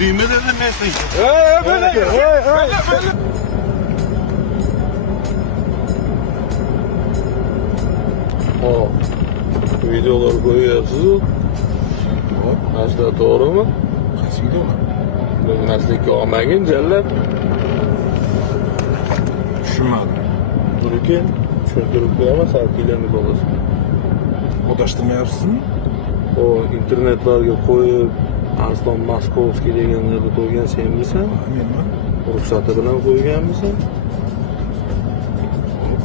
Prime dedim mesleği. Böyle. Hop. Videolar koyuyorsunuz. Aslında doğru mu? Qaysi videolar? Bilmaslikka olmagin jallar. Tushunmadim. Turki tushuntirib qo'yaman, sal kuylanib olasan. Odashtirmayapsizmi? O internetlarga qo'yib Arslon Maskovskiy deganlarni qo'ygan senmisan? Menman. Ruxsati bilan qo'yganmisan?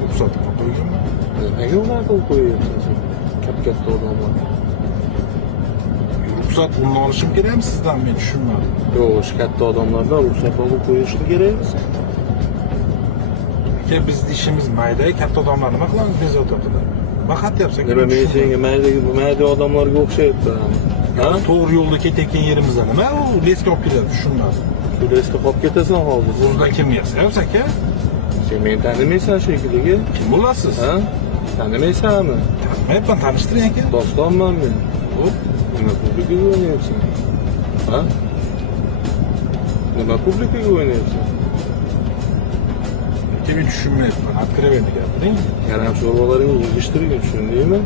Ruxsatini qo'yganman. Nimaga unaqa qilib qo'yyapsan sen? Katta odamlar. Ruxsat pulini olishim kerakmi sizdan? Men tushunmadim. Yo'q, o'sha katta odamlardan ruxsat olib qo'yishing kerakmi? Aka, bizning ishimiz mayda, katta odamlar nima qilamiz bezovta qilib? Nima qatyapsan? Nima men senga mayda odamlarga o'xshayapman. Ha? To'g'ri yo'lda ketayotgan yerimizda nima u leska olib keladi, tushunmadim. Shu lesga qolib ketasan hozir. O'zida kim yasayapsiz aka? Sen meni tanimaysan shekilli. Kim bo'lasiz? Ha? Tanimaysanmi? Tanimayapman, tanishtiring aka. Dostonman men. Nima publikaga o'ynayapsan? Ha? Nima publikaga o'ynayapsan? Aka, men tushunmayapman. Откровенно gapiring. Yaram sho'rvalaringni yig'ishtirgin, tushundingmi?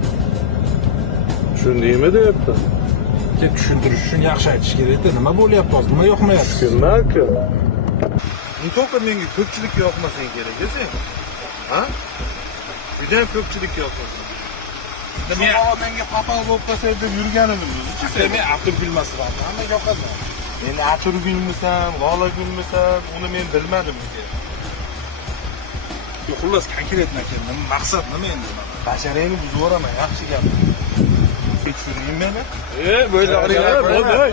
Tushundingmi deyapti. Aka, tushuntirish uchun yaxshi aytish kerak-da. Nima bo'lyapti hozir? Nima yoqmayapti? Tushunma aka. Ne to'g'ri menga ko'pchilik yoqmasang kerak sen. Ha? Juda ko'pchilik yoqmasin. Men menga xafa bo'lib qolsa deb yurganimni o'zi-chi. Men avtomobilmasman. Hamma yoqadi. Endi Aturgunmisan, G'olagunmisan, uni men bilmadim aka. Xullas, konkretno aka, maqsad nima endi? Basharangni buzib yuboraman, yaxshi gap. Tekshiring meni. Böyle araylar.